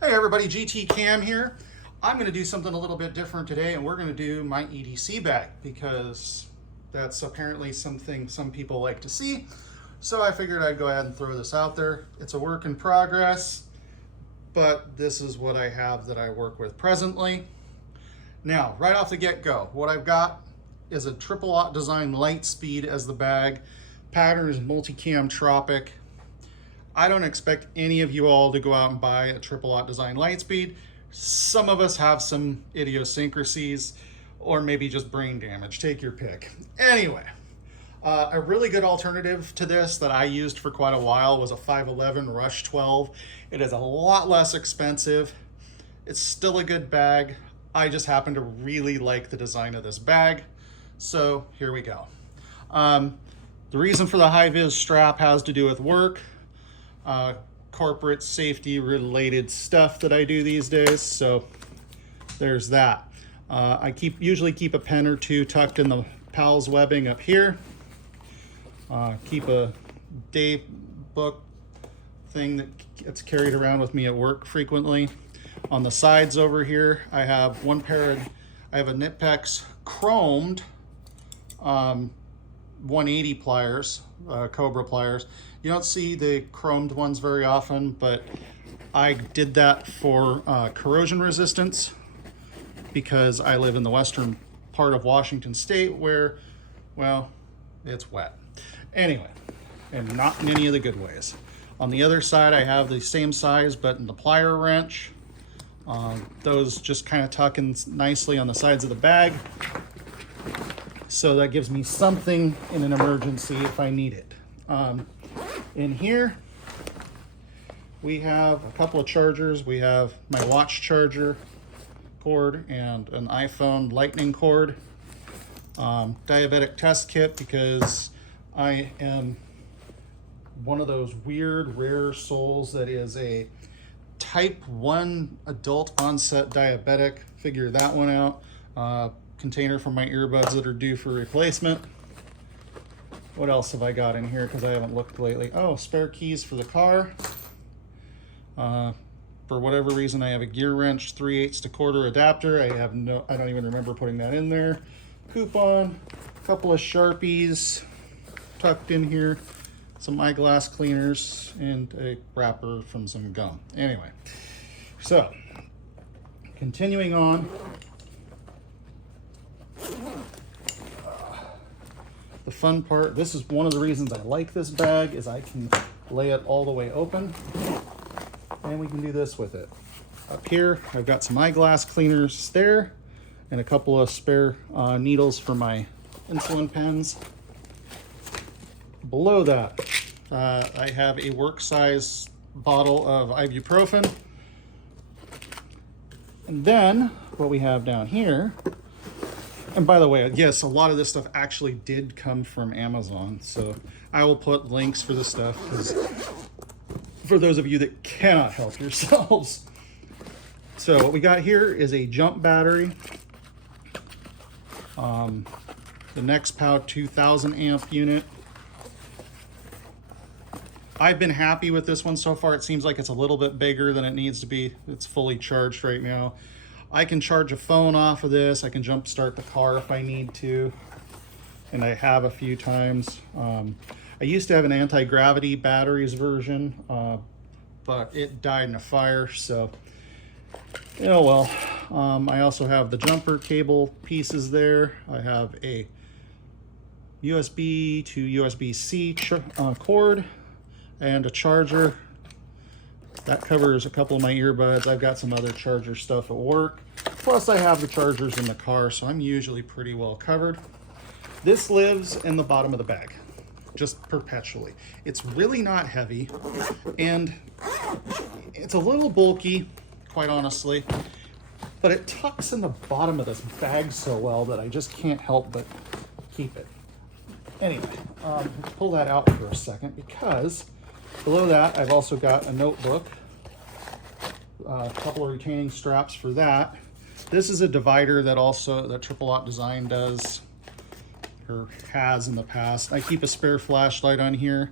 Hey everybody, GT Cam here. I'm going to do something a little bit different today, and we're going to do my EDC bag because that's apparently something some people like to see. So I figured I'd go ahead and throw this out there. It's a work in progress, but this is what I have that I work with presently. Now, right off the get-go, what I've got is a triple Aught design Litespeed as the bag. Pattern is multicam Tropic. I don't expect any of you all to go out and buy a triple Aught design Litespeed. Some of us have some idiosyncrasies or maybe just brain damage, take your pick. Anyway, a really good alternative to this that I used for quite a while was a 511 Rush 12. It is a lot less expensive. It's still a good bag. I just happen to really like the design of this bag. So here we go. The reason for the high-vis strap has to do with work. Corporate safety related stuff that I do these days, so there's that. I usually keep a pen or two tucked in the PALS webbing up here. Keep a day book thing that gets carried around with me at work frequently. On the sides over here, I have I have a Knipex chromed 180 pliers, Cobra pliers. You don't see the chromed ones very often, but I did that for corrosion resistance because I live in the western part of Washington State where, well, it's wet. Anyway, and not in any of the good ways. On the other side, I have the same size, but in the plier wrench. Those just kind of tuck in nicely on the sides of the bag. So that gives me something in an emergency if I need it. In here, we have a couple of chargers. We have my watch charger cord and an iPhone lightning cord. Diabetic test kit because I am one of those weird, rare souls that is a type 1 adult onset diabetic. Figure that one out. Container for my earbuds that are due for replacement. What else have I got in here because I haven't looked lately? Oh, spare keys for the car. For whatever reason, I have a gear wrench 3/8 to quarter adapter. I don't even remember putting that in there. Coupon, a couple of Sharpies tucked in here, some eyeglass cleaners, and a wrapper from some gum. Anyway, so continuing on. The fun part, this is one of the reasons I like this bag, is I can lay it all the way open and we can do this with it. Up here, I've got some eyeglass cleaners there and a couple of spare needles for my insulin pens. Below that, I have a work size bottle of ibuprofen. And then what we have down here, and by the way, yes, a lot of this stuff actually did come from Amazon, so I will put links for this stuff for those of you that cannot help yourselves. So what we got here is a jump battery, the Nextpow 2000 amp unit. I've been happy with this one so far. It seems like it's a little bit bigger than it needs to be. It's fully charged right now. I can charge a phone off of this. I can jump start the car if I need to, and I have a few times. I used to have an anti-gravity batteries version, but it died in a fire, so oh well. I also have the jumper cable pieces there. I have a USB to USB-C cord and a charger. That covers a couple of my earbuds. I've got some other charger stuff at work. Plus I have the chargers in the car, so I'm usually pretty well covered. This lives in the bottom of the bag, just perpetually. It's really not heavy, and it's a little bulky, quite honestly, but it tucks in the bottom of this bag so well that I just can't help but keep it. Anyway, let's pull that out for a second because below that, I've also got a notebook, a couple of retaining straps for that. This is a divider that Triple Aught Design does, or has in the past. I keep a spare flashlight on here.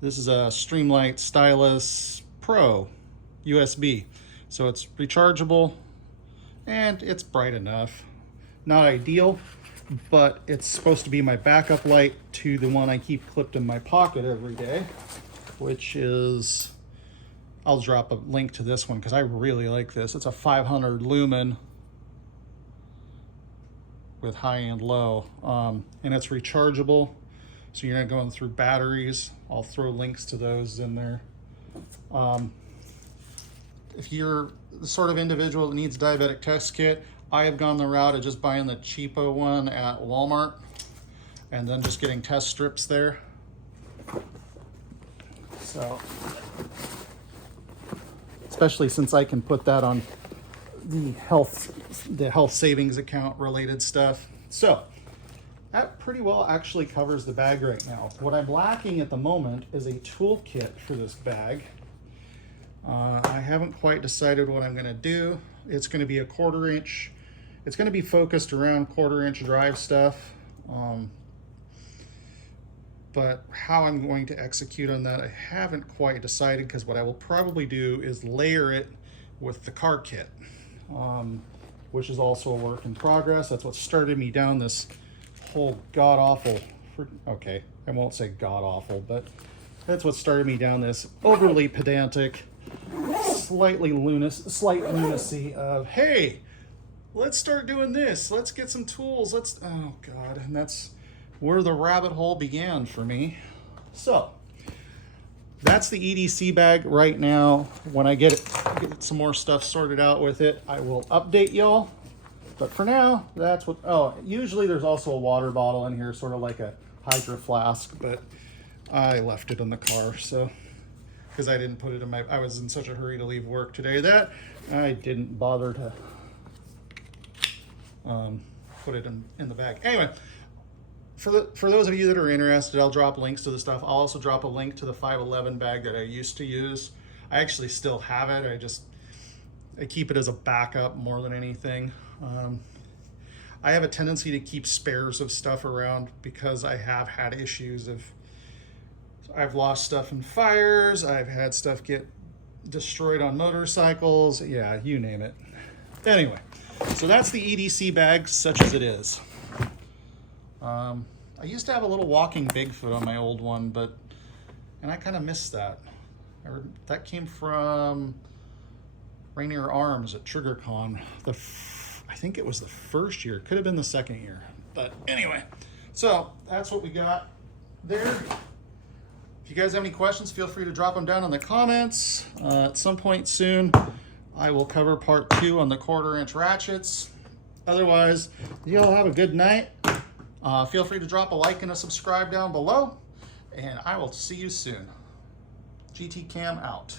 This is a Streamlight Stylus Pro USB. So it's rechargeable and it's bright enough. Not ideal, but it's supposed to be my backup light to the one I keep clipped in my pocket every day, which is, I'll drop a link to this one because I really like this. It's a 500 lumen with high and low, and it's rechargeable, so you're not going through batteries. I'll throw links to those in there. If you're the sort of individual that needs a diabetic test kit, I have gone the route of just buying the cheapo one at Walmart and then just getting test strips there. So, especially since I can put that on the health savings account related stuff. So that pretty well actually covers the bag right now. What I'm lacking at the moment is a toolkit for this bag. I haven't quite decided what I'm going to do. It's going to be a 1/4 inch. It's going to be focused around 1/4 inch drive stuff. But how I'm going to execute on that, I haven't quite decided, because what I will probably do is layer it with the car kit, which is also a work in progress. That's what started me down this whole god-awful, okay, I won't say god-awful, but that's what started me down this overly pedantic, slight lunacy of, hey, let's start doing this, let's get some tools, oh god, and that's where the rabbit hole began for me. So that's the EDC bag right now. When I get some more stuff sorted out with it, I will update y'all. But for now, that's what, oh, usually there's also a water bottle in here, sort of like a hydro flask, but I left it in the car, so, because I didn't put it in I was in such a hurry to leave work today that I didn't bother to put it in the bag. Anyway, for those of you that are interested, I'll drop links to the stuff. I'll also drop a link to the 511 bag that I used to use. I actually still have it. I keep it as a backup more than anything. I have a tendency to keep spares of stuff around because I have had issues of, I've lost stuff in fires, I've had stuff get destroyed on motorcycles, yeah, you name it. Anyway, so that's the EDC bag, such as it is. I used to have a little walking Bigfoot on my old one, and I kind of missed that. That came from Rainier Arms at TriggerCon. I think it was the first year, could have been the second year. But anyway, so that's what we got there. If you guys have any questions, feel free to drop them down in the comments. At some point soon, I will cover part 2 on the 1/4 inch ratchets. Otherwise, you all have a good night. Feel free to drop a like and a subscribe down below, and I will see you soon. GT Cam out.